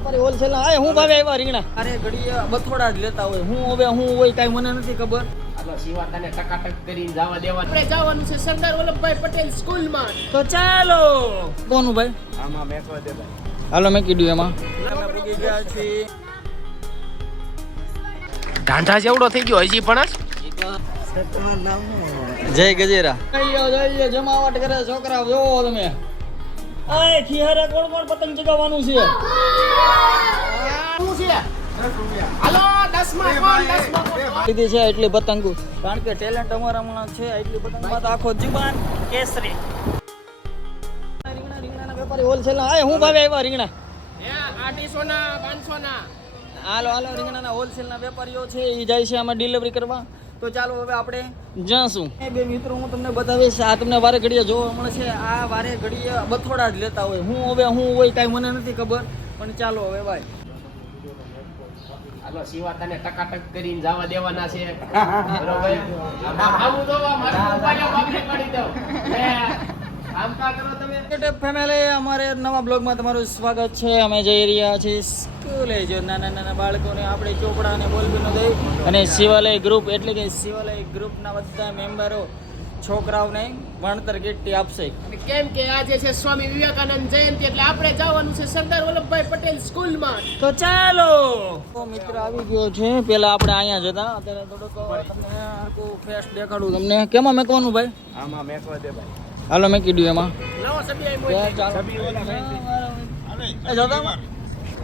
વેપારી હોલસેલ ના હું ભાવે આવ્યા રીંગણા અરે ઘડીએ બથોડા જ લેતા હોય હું હોય કાઈ મને નથી ખબર હાલો શિવા તને ટકાટક કરીને જવા દેવા આપણે જવાનું છે સરદાર વલ્લભભાઈ પટેલ સ્કૂલમાં તો ચાલો કોનું ભાઈ આમાં મેકવા દે ભાઈ હાલો મેં કીધું એમાં અમે પૂગી ગયા છીએ ઢાંઢા જેવડો થઈ ગયો હજી પણ જય ગજેરા જઈએ જમાવટ કરે છોકરા જોવો તમે આય ખીહારે કોણ પતંગ ચગાવવાનું છે શું છે હાલો 10 માં કોણ 10 માં લીધી છે એટલી પતંગ કારણ કે ટેલેન્ટ અમારામાં છે એટલી પતંગમાં તો આખો જીબાન કેસરી રીંગણાના વેપારી હોલસેલ ના આય હું ભાવે આવ્યા રીંગણા 800 ના 500 ના હાલો રીંગણાના હોલસેલના વેપારીઓ છે એ જાય છે આમાં ડિલિવરી કરવા તો ચાલો હવે આપણે જાશું બે મિત્રો હું તમને બતાવીશ આ તમને વારે ઘડીએ જોવા મળશે આ વારે ઘડીએ બથોડા જ લેતા હોય હું હોય કાંઈ મને નથી ખબર પણ ચાલો હવે ભાઈ હાલો શિવા તને ટકાટક કરીને જવા દેવાના છે બરોબર આવું તો મારા ઉપાડ્યા બાપને કાઢી દો આમ કા કરો તમે યુટ્યુબ ફેમિલી અમારે નવા બ્લોગમાં તમારું સ્વાગત છે અમે જઈ રહ્યા છીએ સ્કૂલે જો નાના બાળકોને આપણે ચોપડા અને બોલબીનો દઈ અને શિવાલય ગ્રુપ એટલે કે શિવાલય ગ્રુપના બધા મેમ્બરો છોકરાઓને ભણતર કીટ આપશે કેમ કે આજે છે સ્વામી વિવેકાનંદ જયંતિ એટલે આપણે જવાનું છે સરદાર વલ્લભભાઈ પટેલ સ્કૂલમાં તો ચાલો તો મિત્ર આવી ગયો છે પેલા આપણે અહીંયા જતા અત્યારે થોડુંક તમને આખું ફેસ દેખાડું તમને કેમાં મેકવાનું ભાઈ આમાં મેકવા દે ભાઈ હાલો મેં કીધું એમાં નવો સબી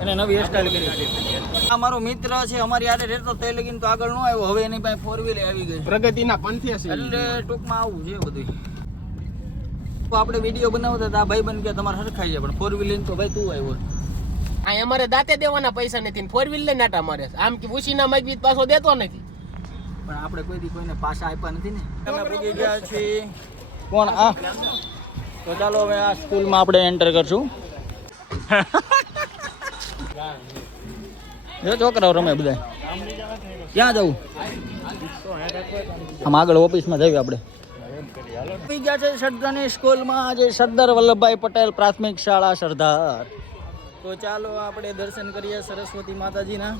એને નવી હેરસ્ટાઈલ કરી આ મારો મિત્ર છે અમારી યારે રહેતો તે લગીન તો આગળ ન આવ્યો હવે એની પાસે 4 વ્હીલ આવી ગઈ પ્રગતિના પંથે છે એટલે ટૂંકમાં આવું છે બધું તો આપણે વિડીયો બનાવતા હતા ભાઈ બન કે તમારે હરખાઈ છે પણ 4 વ્હીલ તો ભાઈ તું આવ્યો આ અમારે દાતે દેવાના પૈસા નથી 4 વ્હીલ લઈને નાટા મારે આમ કે ઉસીના મગબીત પાછો દેતો નથી પણ આપણે કોઈ દી કોઈને પાછા આપ્યા નથી ને તમે પૂગી ગયા છીએ કોણ આ તો ચાલો હવે આ સ્કૂલમાં આપણે એન્ટર કરશું જો છોકરાઓ રમે બધા ક્યાં જવું આમ આગળ ઓફિસમાં જઈએ આપણે આવી ગયા છે સરદારની સ્કૂલમાં આજે સરદાર વલ્લભભાઈ પટેલ પ્રાથમિક શાળા સરદાર તો ચાલો આપણે દર્શન કરીએ સરસ્વતી માતાજીના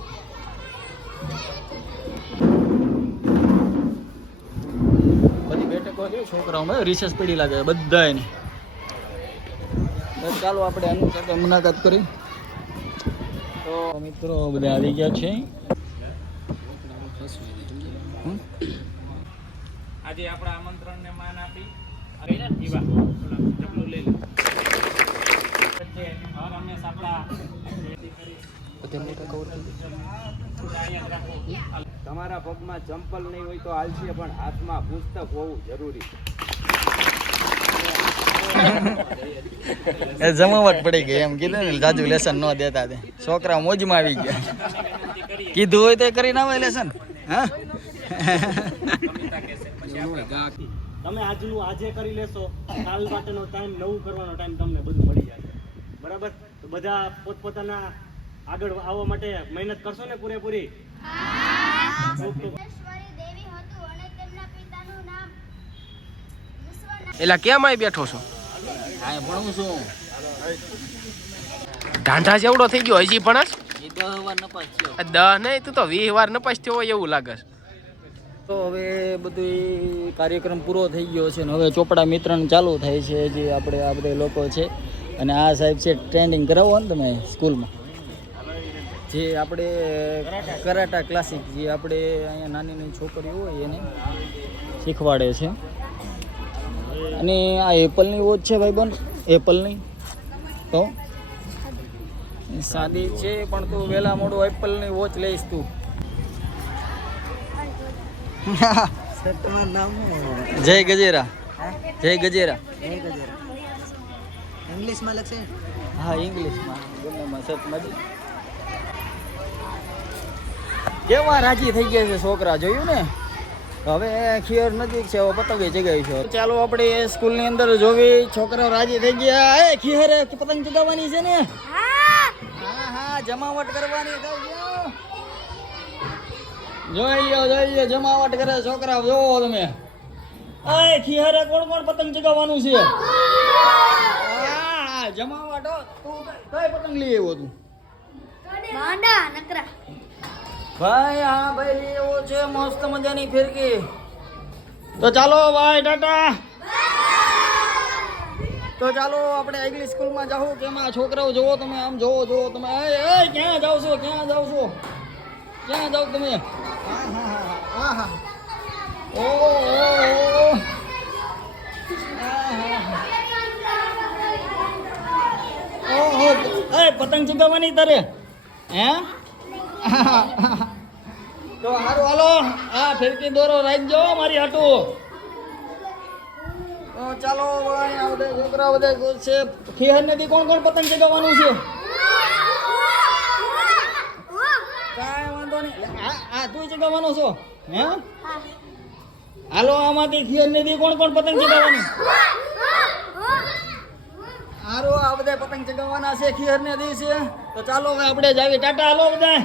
બધી બેઠકો છે છોકરાઓમાં રિસેસ પડી લાગે બધા એની ચાલો આપણે એની સાથે મુલાકાત કરી તો મિત્રો બધા આવી ગયા છે આજે આપણા આમંત્રણને માન આપી જીવા જબલું લઈ લે રમેશ આપણા તમારા પગમાં ચંપલ નહીં હોય તો હાલશે પણ હાથમાં પુસ્તક હોવું જરૂરી એ જમાવટ પડી ગઈ એમ કીધું ને જાજુ લેસન ન દેતા તે છોકરા મોજમાં આવી ગયા કીધું હોય તો કરીને આવે લેસન હા તમે આજનું આજે કરી લેશો કાલ માટેનો ટાઈમ નવું કરવાનો ટાઈમ તમને બધું મળી જશે બરાબર તો બધા પોતપોતાના આગળ આવવા માટે મહેનત કરશો ને પૂરેપૂરી એલા કેમ આય બેઠો છો હા ભણું છું ઢાંઢા જેવડો થઈ ગયો હજી પણ એ 10 વાર નપાસ થયો 10 નહીં તું તો 20 વાર નપાસ થયો હોય એવું લાગે તો હવે બધું કાર્યક્રમ પૂરો થઈ ગયો છે ને હવે ચોપડા મિત્રણ ચાલુ થાય છે જે આપણે આ બધા લોકો છે અને આ સાહેબ છે ટ્રેનિંગ કરાવો ને તમે સ્કૂલમાં જે આપણે કરાટા ક્લાસિક જે આપણે અહીંયા નાની છોકરીઓ હોય એને શીખવાડે છે અને આ એપલની વોચ છે ભાઈ બન એપલની તો સાદી છે પણ તું વહેલા મોડું એપલની વોચ લઈશ તું જય ગજેરા જય ગજેરા ઇંગ્લિશમાં લખશે હા ઇંગ્લિશમાં બંનેમાં સતમાં કેવા રાજી થઈ ગયા છે છોકરા જોયું ને હવે ખીયર નજીક છે હવે પતંગે જગાવી છે ચાલો આપણે સ્કૂલની અંદર જોવી છોકરાઓ રાજી થઈ ગયા એ ખીયરે પતંગ ચગાવવાની છે ને હા જમાવટ કરવાની જોઈએ જમાવટ કરે છોકરા જોવો તમે આય ખીયરે કોણ પતંગ ચગાવવાનું છે જમાવટ તું કઈ પતંગ લઈ આવ્યો તું ગાંડા નકરા. ભાઈ હા ભાઈ એવો છે મસ્ત મજાની ફિરકી. તો ચાલો ભાઈ ટાટા. તો ચાલો આપણે આગલી સ્કૂલમાં જાઓ કે એમાં છોકરાઓ જોવો તમે આમ જોવો તમે એ ક્યાં જાવ છો ક્યાં જાવ તમે ઓહો એ પતંગ ચગાવવાની તારે હે તો હારું હાલો આ ફિરકી દોરો રાખજો મારી હાટું. તો ચાલો ભાઈ આ બધા છોકરા બધા છે ખીહર નદી કોણ પતંગ ચગાવવાનું છે કાંઈ વાંધો નહીં આ તું ચગાવવાનો છો હે હાલો આમાંથી ખીહર નદી કોણ પતંગ ચગાવવાનું હારો આ બધા પતંગ ચગાવવાના છે ખીહર નદી છે. તો ચાલો હવે આપણે જાવી ટાટા હાલો બધા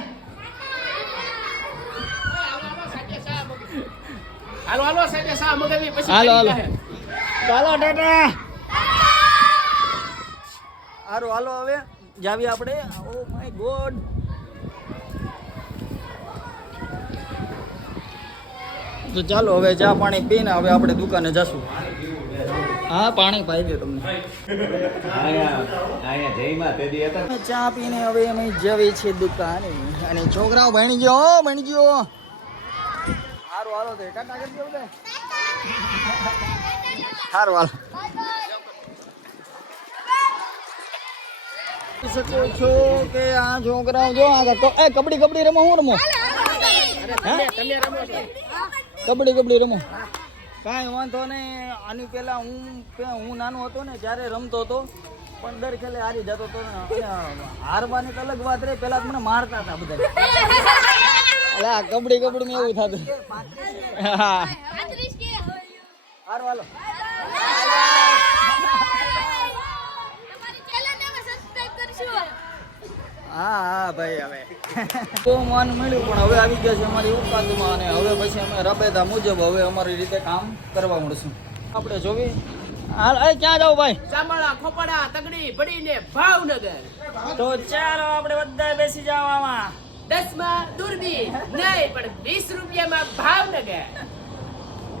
હાલો હાલો સાહેબ સા મગાવી પછી હાલો, હાલો. ખાઈ ચાલો ટાટા હારું હાલો હવે જાવી આપણે. ઓ માય ગોડ તો ચાલો હવે ચા પાણી પીને હવે આપણે દુકાને જશું. હા પાણી પાઈ દે તમને. ચા પીને હવે અમે જવી છે દુકાને અને છોકરાઓ ભણી ગયો સારું હાલો તો ટાટા કરી દો બધા. સારું હાલો શકો છો કે આ છોકરાઓ જો આ કબડ્ડી રમો હું રમો કબડ્ડી રમો કાંઈ વાંધો નહીં. આની પહેલા હું નાનો હતો ને ત્યારે રમતો હતો પણ દર ખેલે હારી જતો હતો ને હારવાની તો અલગ વાત રહી. પેલા મને મારતા હતા બધા કબડ્ડી માં એવું થતું. હા હારું હાલો હા ભાઈ હવે તો માન મળ્યું પણ હવે આવી ગયા છે અમારી ઉપાદમાં અને હવે પછી અમે રબેતા મુજબ હવે અમારી રીતે કામ કરવા મળશું. આપણે જોવી હાલ ક્યાં જાવ ભાઈ ચામડા ખોપડા તગડી પડીને ભાવનગર. તો ચાલો આપણે બધા બેસી જાવ આમાં 10 માં દૂરબીન નહીં પણ 20 રૂપિયામાં ભાવનગર.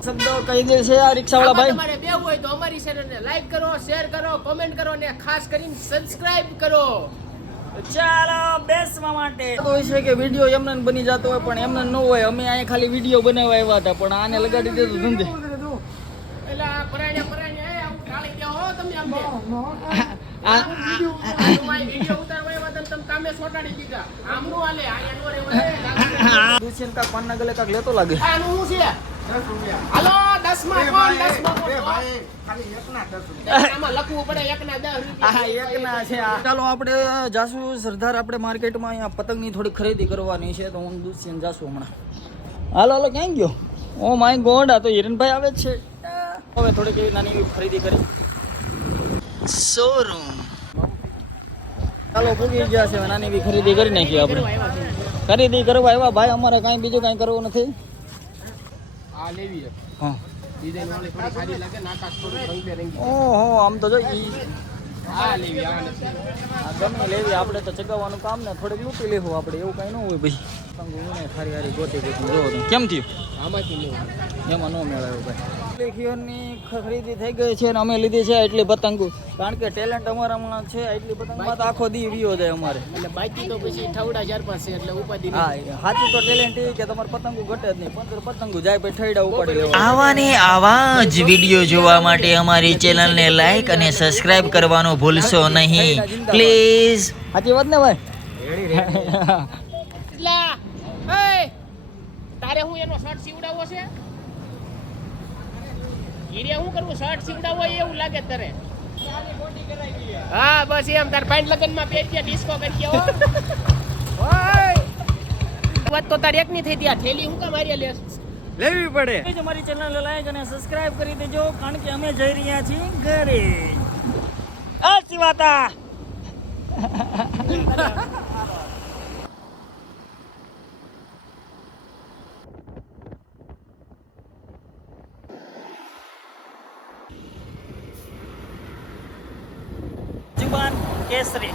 શબ્દો કહી દે છે આ રિક્ષાવાળા ભાઈ. તમારે બેવું હોય તો અમારી ચેનલને લાઈક કરો, શેર કરો, કોમેન્ટ કરો અને ખાસ કરીને સબસ્ક્રાઇબ કરો. ચાલો બેસવા માટે તો હોય છે કે વિડીયો એમને બની જતો હોય પણ એમને ન હોય. અમે અહીંયા ખાલી વિડીયો બનાવવા આવ્યા હતા પણ આને લગાડી દીધું ધંધે. એટલે આ પરાણ્યા એ આવું ટાળી દો હો તમે અમને. તમારી વિડિયો ઉતારવા આવ્યા હતા તમે કામે સોટાડી દીધા. આમનું હાલે આયા નો રે દુષ્યંત કાક પાનના ગલે કાક લેતો લાગે. આનું હું છે 10 રૂપિયા. હાલો 10 માં કોણ 10 માં કોણ આમાં લખવું પડે એકના 10 રૂપિયા. હા એકના છે. ચાલો આપણે જાશું સરદાર આપણે માર્કેટમાં અહીંયા પતંગની થોડી ખરીદી કરવાની છે તો હું દુષ્યંત જાશું હમણાં. હાલો ક્યાં ગયો? ઓ માય ગોડ આ તો હિરણભાઈ આવે જ છે. હવે થોડીક એવી નાની એવી ખરીદી કરી શોરૂમ. ચાલો પૂગી ગયા છે નાની એવી ખરીદી કરી નાખી આપણે. ખરીદી કરવા આવ્યા ભાઈ અમારે કાંઈ બીજું કાંઈ કરવું નથી. આ લેવી હા ડિઝાઇન વાળી થોડી સારી લાગે નાકાશ થોડું રંગબેરંગી. ઓહો આમ તો જો આ લેવી આ નથી. આ ગમે લેવી આપણે તો ચગાવવાનું કામ ને થોડીક લૂંટી લેવું આપણે એવું કાંઈ ન હોય ભાઈ. પતંગો મને ખારી હારી ગોતી જોવો તમે કેમ થયું આમાંથી લેવું એમાં ન મેળવ્યો ભાઈ. ખીરની ખરીદી થઈ ગઈ છે અને અમે લીધી છે એટલી પતંગો કારણ કે ટેલેન્ટ અમારામાં છે. એટલી પતંગમાં તો આખો દી વિયો જાય અમારે. એટલે બાકી તો પછી ઠવડા 4-5 છે એટલે ઉપાધિ નહીં. હા સાચું તો ટેલેન્ટ એ કે તમારે પતંગો ઘટે જ નહીં. 15 પતંગો જાય પછી ઠેડા ઉપાડી લેવા. આવા ને આવા જ વિડીયો જોવા માટે અમારી ચેનલને લાઈક અને સબસ્ક્રાઇબ કરવાનું ભૂલશો નહીં પ્લીઝ. સાચી વાત ને ભાઈ. એટલે એ તારે હું એનો શર્ટ સીવડાવવો છે હીરે હું કરવું શર્ટ સીવડાવવો એવું લાગે તારે. હા બસ એમ તાર પાઇન્ટ લગનમાં બેઠ્યા ડિસ્કો કરી ગયો ઓય વાત તો તાર એક ની થઈ ત્યાં થેલી હું કામ મારી લેસ લેવી પડે. અમારી ચેનલને લાઈક અને સબસ્ક્રાઇબ કરી દેજો કારણ કે અમે જઈ રહ્યા છીએ ઘરે. આ સિવાતા જુબાન કેસરી